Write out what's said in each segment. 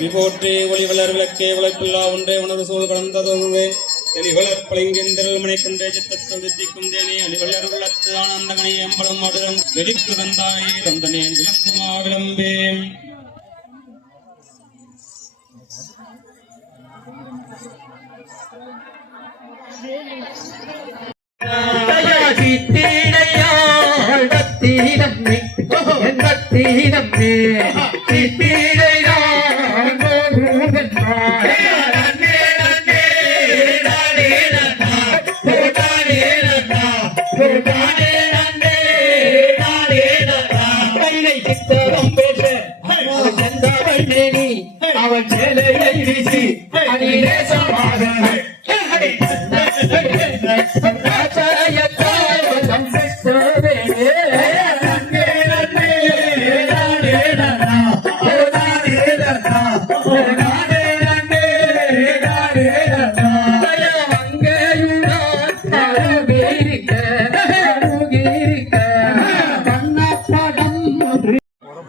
விபோற்றே ஒளி வளர் விளக்கே உழைப்பில்லா ஒன்றே உனது சூழ் கடந்ததொங்கே தெளிவளர் பளிங்கெந்திரல் மனைக்குன்றே சித்தத்தொடு தீக்குந்தேனே அழிவளர் விளத்து ஆனந்தகனை எம்பளம் மடுதம் வெளிக்கு வந்தாயே தந்தனேன் விளக்குமா விளம்பேன் அவன் சேலையை வீசி அடிநேசமாக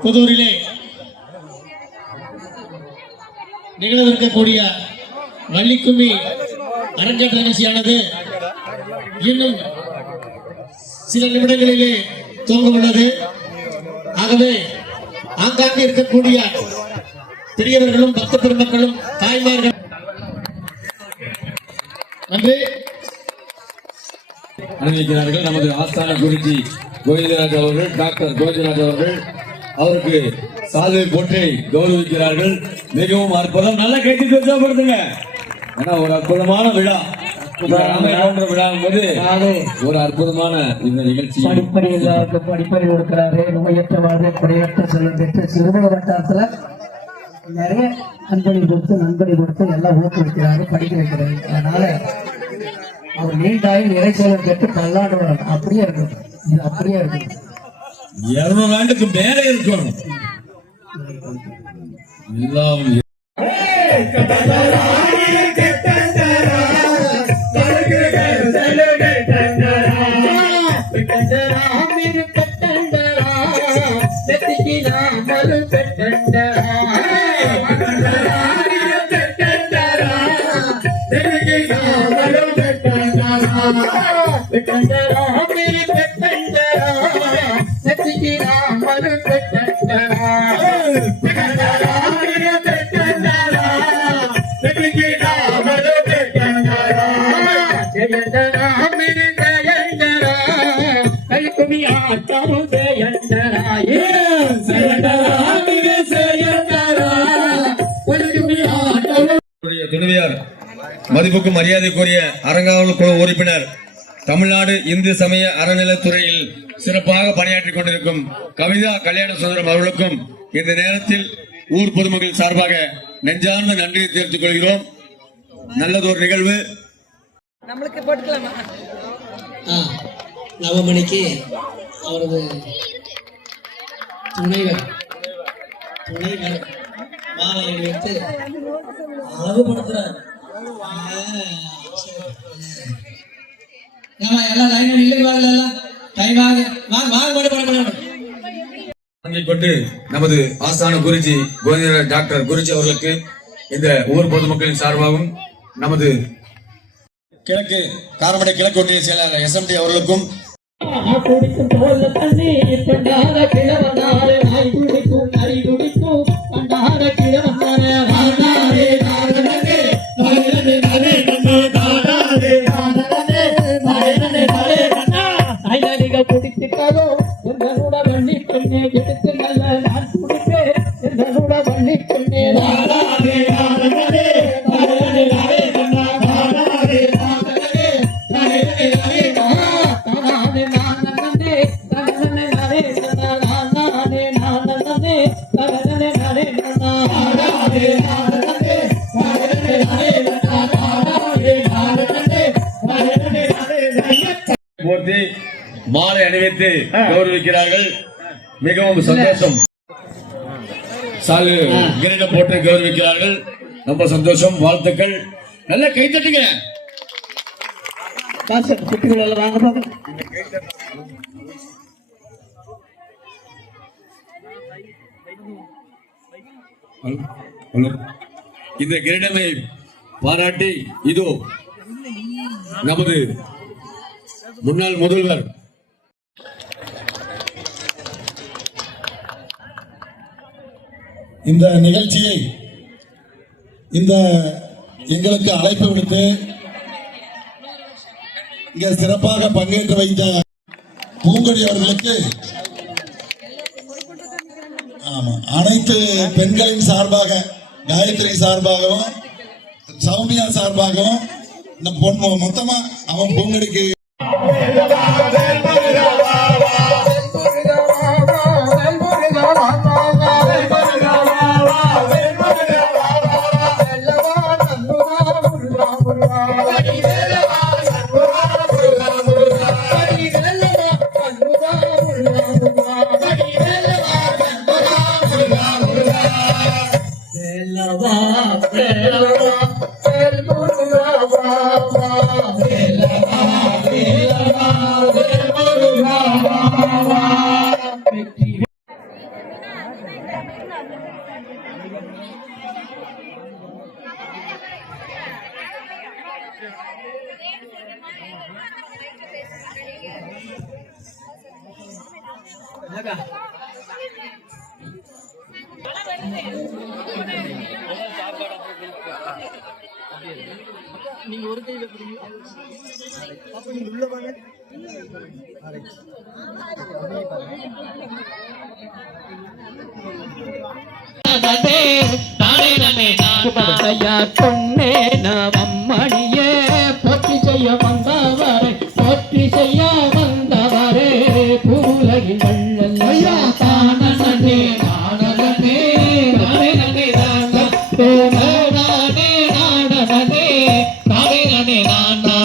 புதூரிலே நிகழவிருக்கக்கூடிய வள்ளிக்கும்மி அரங்கேற்ற நிகழ்ச்சியானது இன்னும் சில நிமிடங்களிலே துவங்க உள்ளது. ஆகவே ஆங்காங்கே இருக்கக்கூடிய பெரியவர்களும் பக்த பெருமக்களும் தாய்மார்கள் நன்றி அனுமதிக்கிறார்கள். நமது ஆஸ்தான குருஜி கோவிந்தராஜ் அவர்கள், டாக்டர் கோவிந்தராஜ் அவர்கள் அவருக்கு சால்வை போற்றி கௌரவிக்கிறார்கள். மிகவும் அற்புதம். நல்ல கைத்து உற்சாகப்படுத்துங்க. ஏன்னா ஒரு அற்புதமான விழா விழாவும் போது ஒரு அற்புதமான இந்த நிகழ்ச்சி படிப்பறி கொடுக்கிறாரு. நோயற்ற வாழ்வை குறையற்ற செல்வம் பெற்று சிறுவக வட்டாரத்துல நிறைய நண்பனை கொடுத்து எல்லாம் ஊக்குவிக்கிறாரு, படிக்க வைக்கிறாரு. அதனால அவர் நீண்டாய் நிறை செல்வம் பெற்று பல்லாண்டு அப்படியே இருக்கும். இது அப்படியே இருக்கும். 200 ஆண்டுக்கு மேல இருக்கணும். எல்லாம் துணைவியார் மதிப்புக்கும் மரியாதைக்குரிய அறங்காவல் குழு உறுப்பினர், தமிழ்நாடு இந்து சமய அறநிலைத்துறையில் சிறப்பாக பணியாற்றிக் கொண்டிருக்கும் கவிதா கல்யாண சுந்தரம் அவர்களுக்கும் இந்த நேரத்தில் ஊர் பொதுமக்கள் சார்பாக நெஞ்சார்ந்த நன்றியை தெரிவித்துக் கொள்கிறோம். நல்லதொரு நிகழ்வு. நம்மளுக்கு போட்டுக்கலாமா? நவமணிக்கு அவரது துணைவர் மாலை வைத்து அழகுபடுத்துறார். எல்லாம் லைன் வாங்கிக் கொண்டு நமது ஆஸ்தான குருஜி கோவிந்தராஜ் டாக்டர் குருஜி அவர்களுக்கு இந்த ஊர் பொதுமக்களின் சார்பாகவும் நமது கிழக்கு காரமடை கிழக்கு ஒன்றிய செயலாளர் SMD அவர்களுக்கும் எடுத்து நல்ல நான் குடிப்பேன் என்னோட வள்ளி கொண்டே நானே நானே நானே நானே நானே மூர்த்தி மாலை அணிவித்து கௌரவிக்கிறார்கள். மிகவும் சந்தோஷம். சாலு கிரீடம் போட்டு கௌரவிக்கிறார்கள். ரொம்ப சந்தோஷம். வாழ்த்துக்கள். நல்லா கைத்தட்டுங்க. குட்டிகள் வாங்க போங்க. இந்த கிரீடமை பாராட்டி இதோ நமது முன்னாள் முதல்வர் இந்த நிகழ்ச்சியை இந்த எங்களுக்கு அழைப்பு விடுத்து இங்க சிறப்பாக பங்கேற்று வைத்த பூங்கொடி அவர்களுக்கு அனைத்து பெண்களின் சார்பாக காயத்ரி சார்பாகவும் சௌமியா சார்பாகவும் இந்த பொண்ணு மொத்தமா அவன் பூங்கொடிக்கு நீங்க ஒரு கையில உள்ள வாங்க. பொன்னே நவம்மணியே போற்றி செய்ய வந்தவரே போற்றி செய்ய வந்தவரே பூலகில் வள்ளல்லையா தானே நானே நானே நானே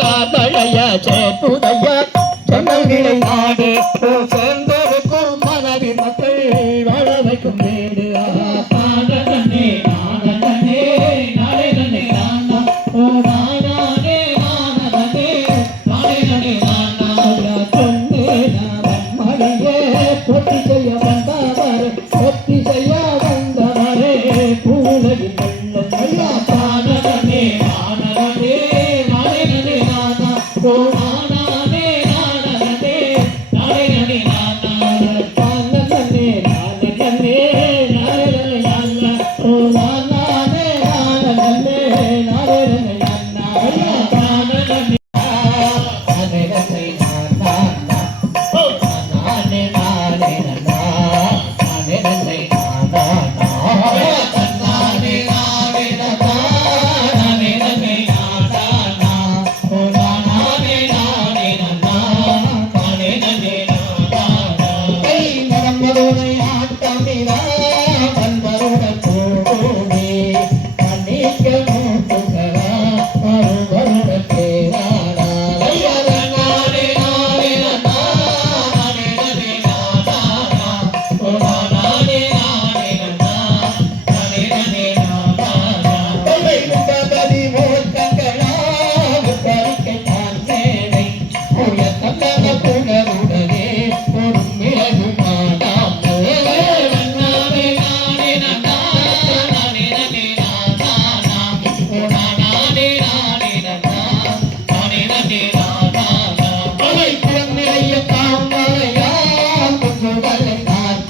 காதலைய சேப்புதைய செம்மல்களை நாடு சேர்ந்தோருக்கும் மனதின் மக்கள் வாழ வைக்கும் வீடு நானே நானே நானே நானே நானா ஓ நானே நானே நானே நானே பொண்ணு மணியே பொத்தி செய்ய வந்தவரே பொத்தி செய்ய வந்தவரே பூலகில் வெள்ளம் தானே நானே நானே நானே நானா ஓ நானே நானே நானே நானா தானே நானே நானே நானே ஓ நானே நானே நானே நானா தானே நானே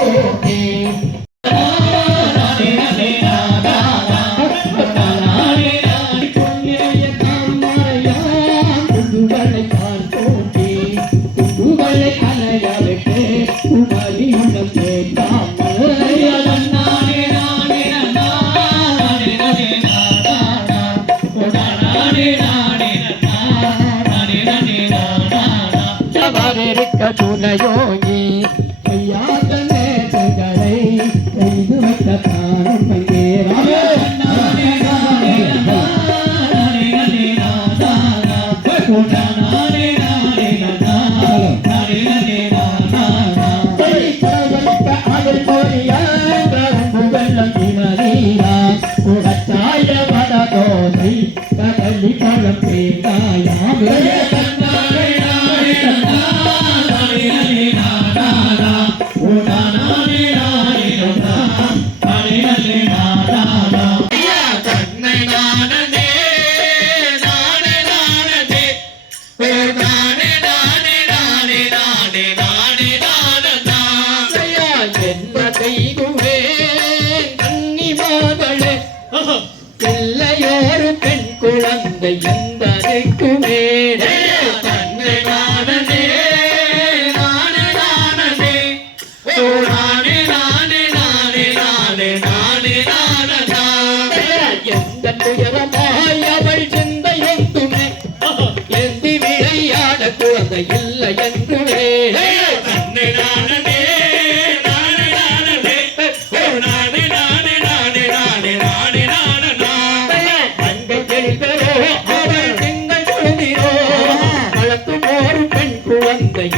Thank you. துணையோகி செய்யாதனை செய்து வைத்த காணும் கடலி பழம் எல்லையோரு பெண் குழந்தை என்பதற்குமே தன்னை நானே நானே நானே ஓ நானே நானே நானே நானே நானே நானே எந்த துயரமாய் அவள் சிந்தை ஒன்றுமே எந்தி விளையாட குழந்தை இல்லை என்றுமே தன்னை நானே நானே நானே ஓ நானே நானே நானே நானே நானே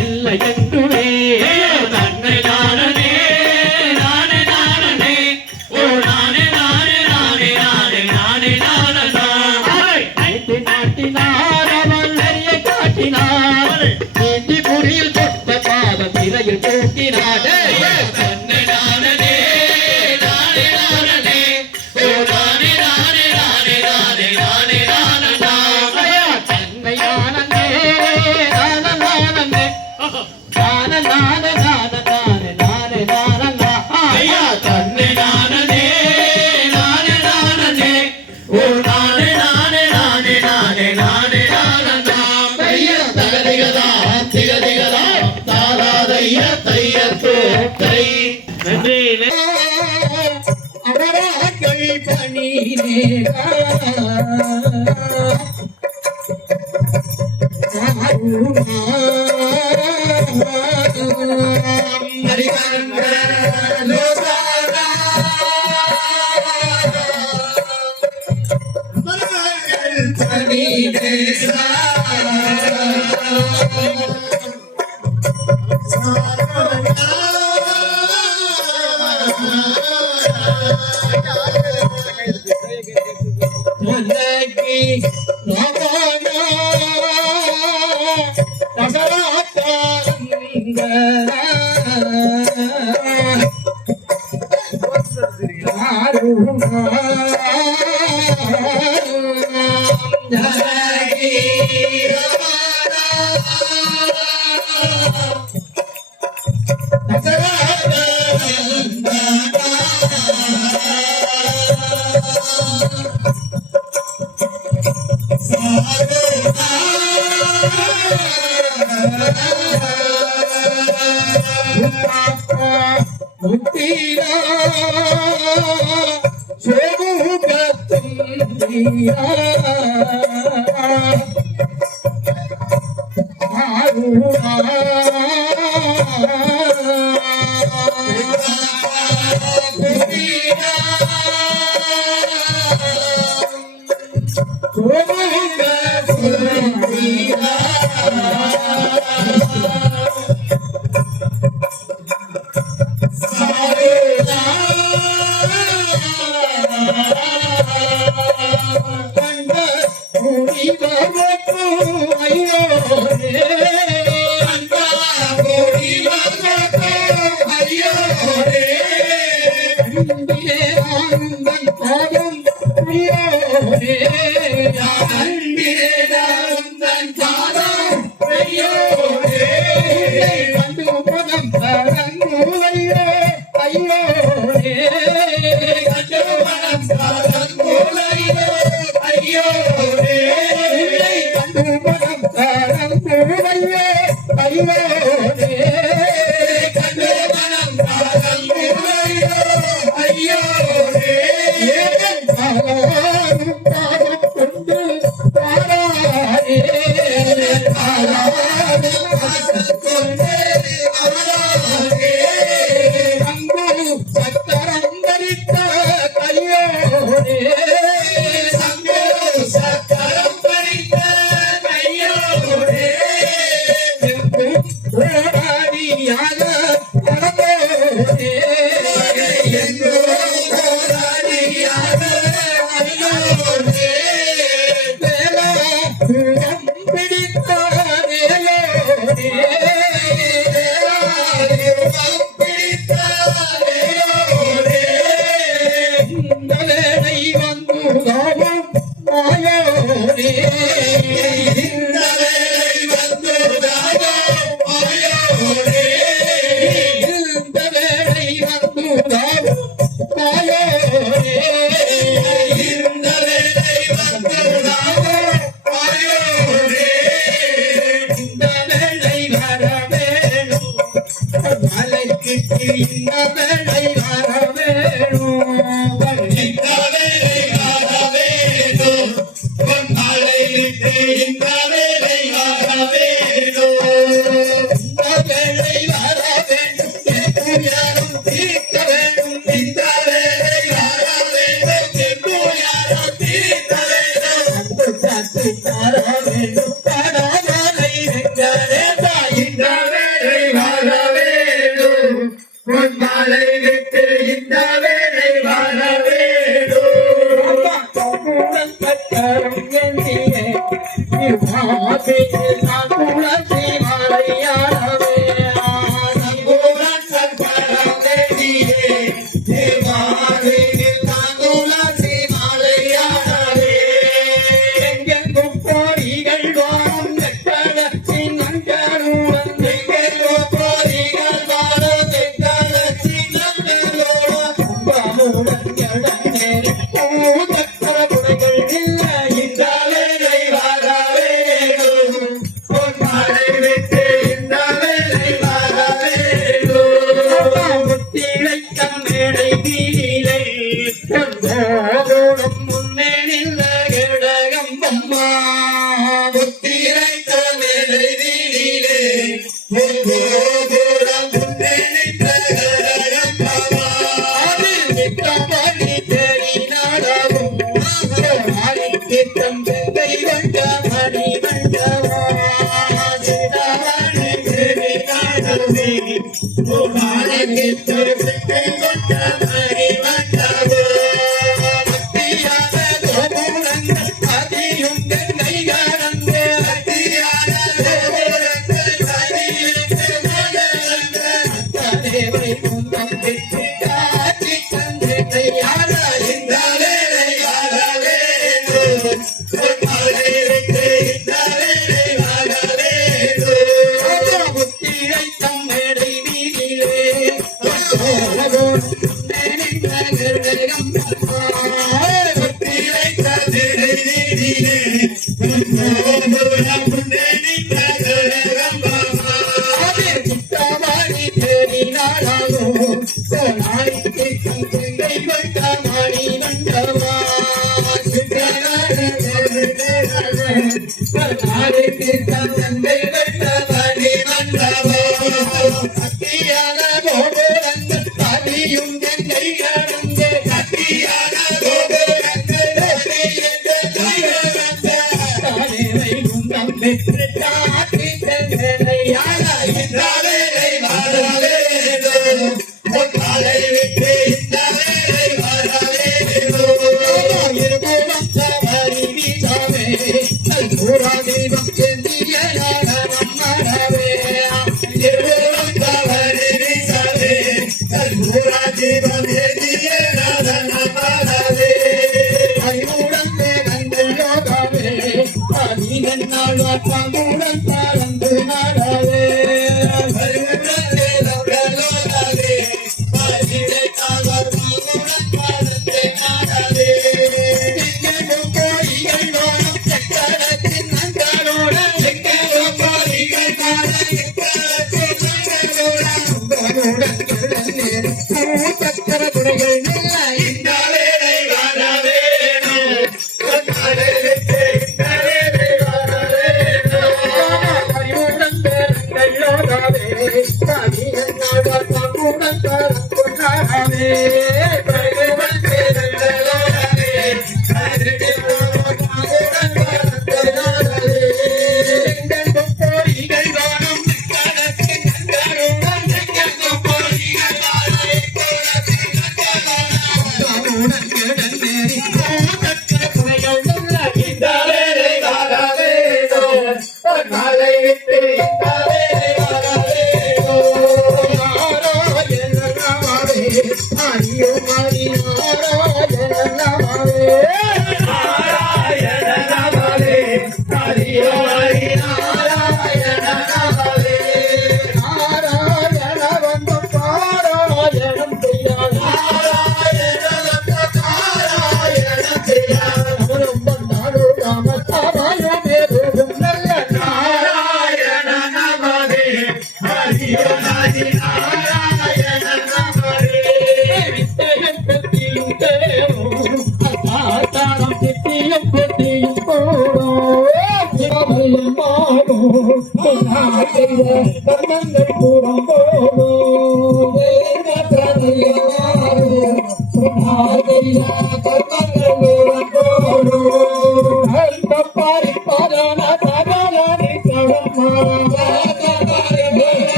இல்லை என்றுமே தன்னை நானே நானே நானே ஓ நானே நானே நானே நானே நானே நானே நாட்டினார் அவன் நிறைய காட்டினார் நீதி புரியில் தொட்ட பாதம் திரையில் தூக்கினார் தன்னை நானே நானே நானே ஓ நானே நானே நானே நானே நானே நானே தன்னை ஆனந்தே ஐயோ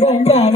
Ranga